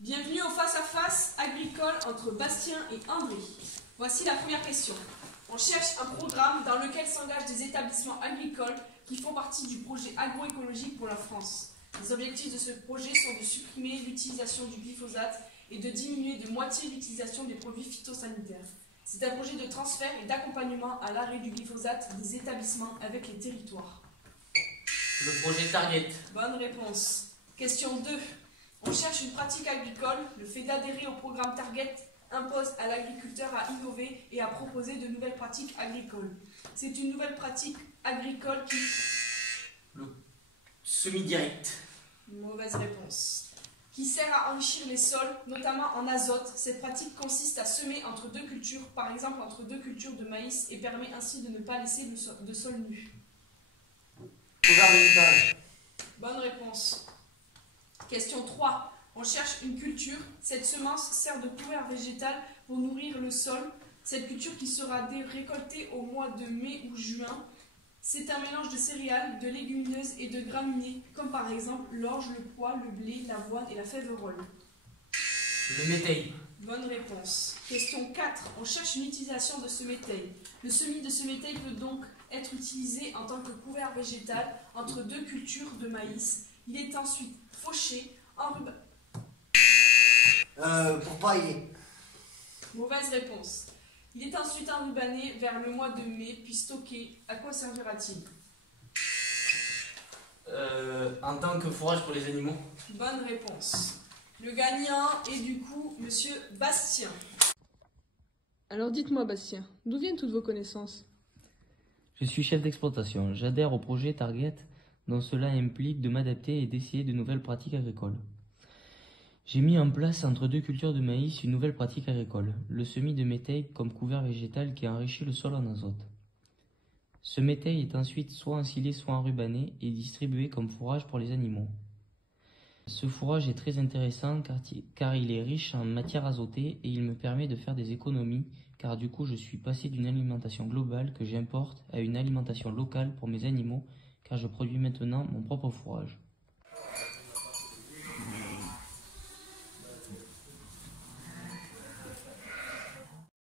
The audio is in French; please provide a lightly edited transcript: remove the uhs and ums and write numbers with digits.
Bienvenue au face-à-face agricole entre Bastien et André. Voici la première question. On cherche un programme dans lequel s'engagent des établissements agricoles qui font partie du projet agroécologique pour la France. Les objectifs de ce projet sont de supprimer l'utilisation du glyphosate et de diminuer de moitié l'utilisation des produits phytosanitaires. C'est un projet de transfert et d'accompagnement à l'arrêt du glyphosate des établissements avec les territoires. Le projet Target. Bonne réponse. Question 2. On cherche une pratique agricole. Le fait d'adhérer au programme Target impose à l'agriculteur à innover et à proposer de nouvelles pratiques agricoles. C'est une nouvelle pratique agricole qui... Le semi-direct. Mauvaise réponse. Qui sert à enrichir les sols, notamment en azote. Cette pratique consiste à semer entre deux cultures, par exemple entre deux cultures de maïs, et permet ainsi de ne pas laisser de sol nu. Couvert végétal. Bonne réponse. Question 3. On cherche une culture. Cette semence sert de couvert végétal pour nourrir le sol. Cette culture qui sera récoltée au mois de mai ou juin. C'est un mélange de céréales, de légumineuses et de graminées, comme par exemple l'orge, le pois, le blé, l'avoine et la féverolle. Le métail. Bonne réponse. Question 4. On cherche une utilisation de ce métail. Le semis de ce métail peut donc être utilisé en tant que couvert végétal entre deux cultures de maïs. Il est ensuite fauché, enrubanné. Pour pailler. Mauvaise réponse. Il est ensuite enrubanné vers le mois de mai, puis stocké. À quoi servira-t-il? En tant que fourrage pour les animaux. Bonne réponse. Le gagnant est du coup Monsieur Bastien. Alors dites-moi Bastien, d'où viennent toutes vos connaissances? Je suis chef d'exploitation. J'adhère au projet Target, dont cela implique de m'adapter et d'essayer de nouvelles pratiques agricoles. J'ai mis en place entre deux cultures de maïs une nouvelle pratique agricole, le semis de métail comme couvert végétal qui enrichit le sol en azote. Ce métail est ensuite soit ensilé soit enrubanné et distribué comme fourrage pour les animaux. Ce fourrage est très intéressant car il est riche en matière azotée et il me permet de faire des économies car du coup je suis passé d'une alimentation globale que j'importe à une alimentation locale pour mes animaux car je produis maintenant mon propre fourrage.